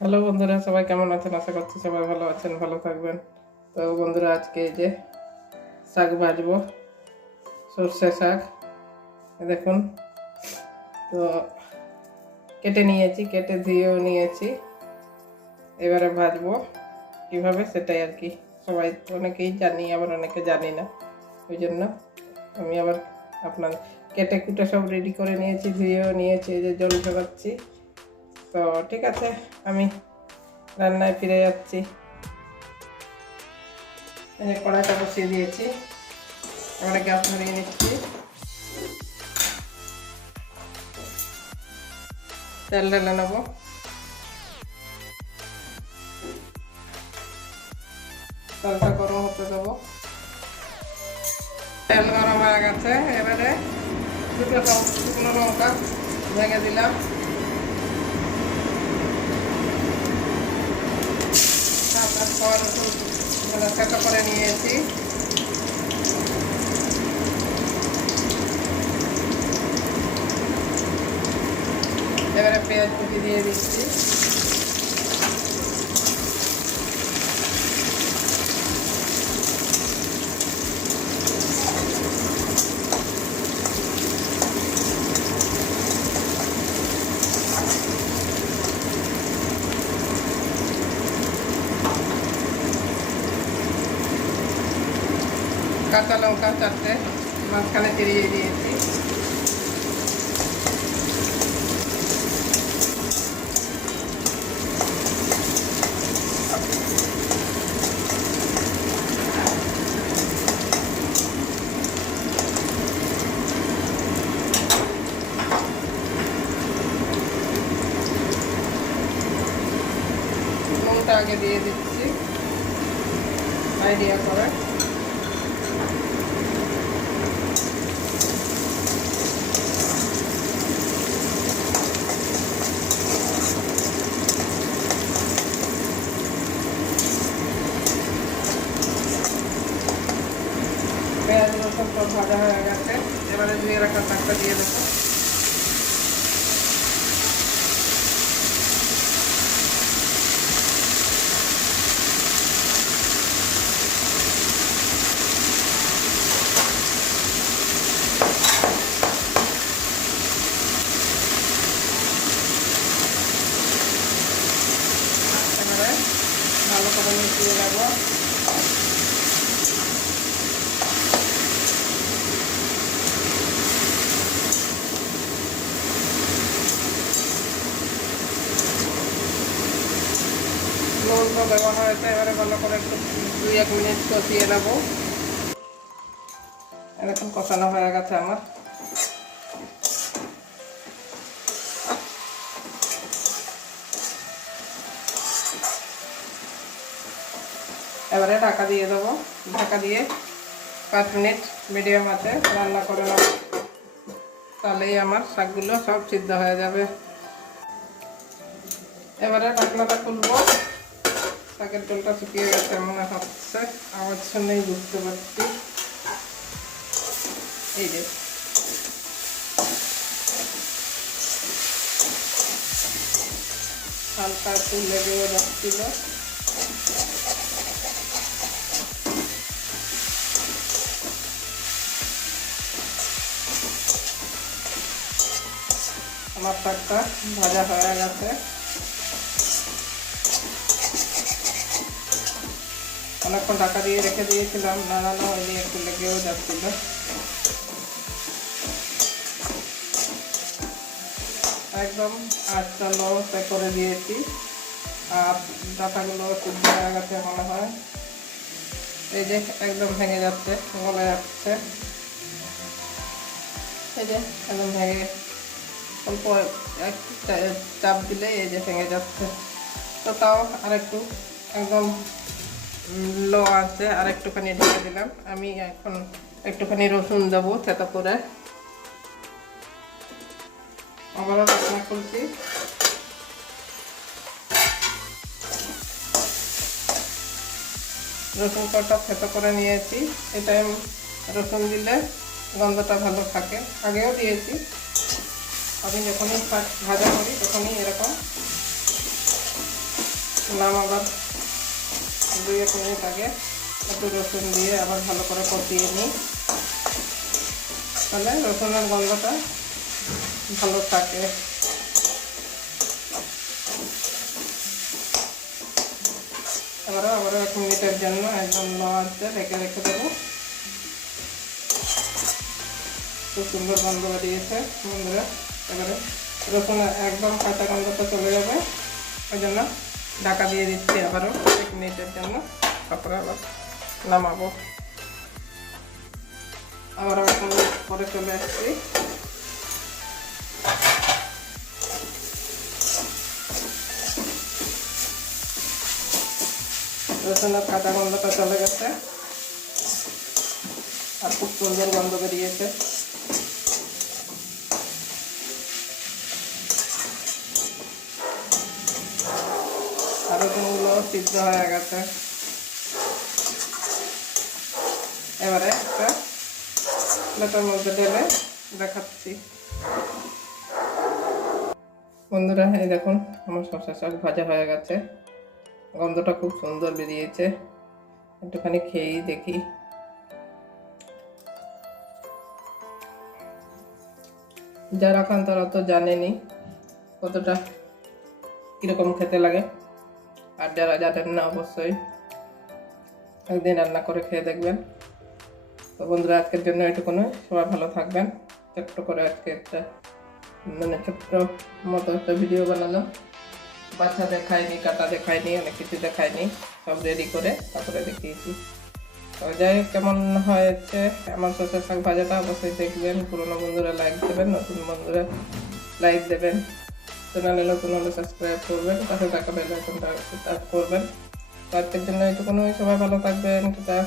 Hello বন্ধুরা, সবাই কেমন আছেন? আশা করছি সবাই ভালো আছেন, ভালো থাকবেন। তো বন্ধুরা, আজকে এই যে শাক ভাজবো, সর্ষে শাক দেখুন। তো কেটে নিয়েছি, কেটে ধুয়েও নিয়েছি। এবারে ভাজবো। কীভাবে সেটাই আর কি। সবাই অনেকেই জানি, আবার অনেকে জানি না। ওই জন্য আমি আবার আপনার কেটে কুটে সব রেডি করে নিয়েছি, ধুয়েও নিয়েছি, এই যে জল ঢোকাচ্ছি তো ঠিক আছে, আমি রান্নায় ফিরে যাচ্ছি। কড়াইটা বসিয়ে দিয়েছি, এবারে গ্যাস ধরিয়ে নিচ্ছি। তেল ঢেলে নেব। তেলটা গরম হতে দেবো। তেল গরম হয়ে গেছে, এবারে দুটো শুকনো লঙ্কা ভেঙে দিলাম। তারপর মানে সেটা করে নিয়েছি। এবারে পেঁয়াজ কুচি দিয়ে দিচ্ছি। কাঁচা লঙ্কা চারটে মাঝখানে চিরিয়ে দিয়েছি। আগে দিয়ে দিচ্ছি। আইডিয়া করে পেঁয়াজ রসুন সব ভাজা হয়ে গেছে এবারে ধুয়ে রাখা শাকটা দিয়ে দেবো। ভালো করে মিশিয়ে নেব। নুন তো দেওয়া হয়েছে এবারে ভালো করে একটু দুই এক মিনিট কষিয়ে নেব। এরকম কষানো হয়ে গেছে আমার। এবারে ঢাকা দিয়ে দেবো। ঢাকা দিয়ে পাঁচ মিনিট মিডিয়াম আছে, রান্না করে নেব তাহলেই আমার শাকগুলো সব সিদ্ধ হয়ে যাবে। এবারে ঢাকনাটা খুলবো। শাকের তেলটা শুকিয়ে গেছে মনে হচ্ছে আমার শুনেই বুঝতে পারছি। এই যে। হালকা একটু লেগেও যাচ্ছিল। আমার শাকটা ভাজা হয়ে গেছে। অনেকক্ষণ ঢাকা দিয়ে রেখে দিয়েছিলাম নানানো হয়নি, একটু লেগেও যাচ্ছিল। একদম আটটা লোতে করে দিয়েছি। আর ডাটাগুলো সিদ্ধ গেছে মনে হয়। এই যে একদম ভেঙে যাচ্ছে, গলে যাচ্ছে। এই যে একদম ভেঙে, অল্প এক চাপ দিলে এই যে ভেঙে যাচ্ছে। তো তাও আরেকটু একদম লো আছে, আর একটুখানি ঢেকে দিলাম। আমি এখন একটুখানি রসুন দেবো থেতো করে। আবারও রান্না করছি। রসুন কটা থেতো করে নিয়েছি। এটা রসুন দিলে গন্ধটা ভালো থাকে। আগেও দিয়েছি। আমি যখনই ভাজা করি, তখনই এরকম নামাবার দুই এক মিনিট আগে একটু রসুন দিয়ে আবার ভালো করে কষিয়ে নিই। তাহলে রসুনের গন্ধটা ভালো থাকে। এবারে আবার এক মিনিটের জন্য একদম লো আঁচে রেখে রেখে দেবো। খুব সুন্দর গন্ধ বেরিয়েছে, বন্ধুরা। এবারে রসুন একদম কাঁচা গন্ধটা চলে যাবে। ওই জন্য ঢাকা দিয়ে দিচ্ছি আবারও এক মিনিটের জন্য। তারপরে আবার নামাবো। আবার পরে চলে আসছি। রসুনের কাঁচা গন্ধটা চলে গেছে। আর খুব সুন্দর গন্ধ বেরিয়েছে। রসুনগুলো সিদ্ধ হয়ে গেছে। এবারে একটা প্লেটের মধ্যে ঢেলে দেখাচ্ছি। বন্ধুরা, এই দেখুন, আমার শসা শাক ভাজা হয়ে গেছে। গন্ধটা খুব সুন্দর বেরিয়েছে। একটুখানি খেয়েই দেখি। যারা খান তারা তো জানেনি কতটা কীরকম খেতে লাগে। আর যারা জানেন না, অবশ্যই একদিন রান্না করে খেয়ে দেখবেন। তো বন্ধুরা, আজকের জন্য এটুকুনো সবাই ভালো থাকবেন। ছোট্ট করে আজকে একটা মানে ছোট্ট মতো একটা ভিডিও বানালাম। বাচ্চা দেখায়নি, কাটা দেখায়নি, অনেক কিছু দেখায়নি। সব রেডি করে তারপরে দেখিয়েছি। তো যাই কেমন হয়েছে? আমার শসা শাক ভাজাটা অবশ্যই দেখবেন। পুরোনো বন্ধুরা লাইক দেবেন, নতুন বন্ধুরা লাইক দেবেন। চ্যানেলে নতুন হলে সাবস্ক্রাইব করবেন, পাশে থাকা বেল টাচ করবেন। তো আজকের জন্য এটুকুনই সবাই ভালো থাকবেন, টাটা।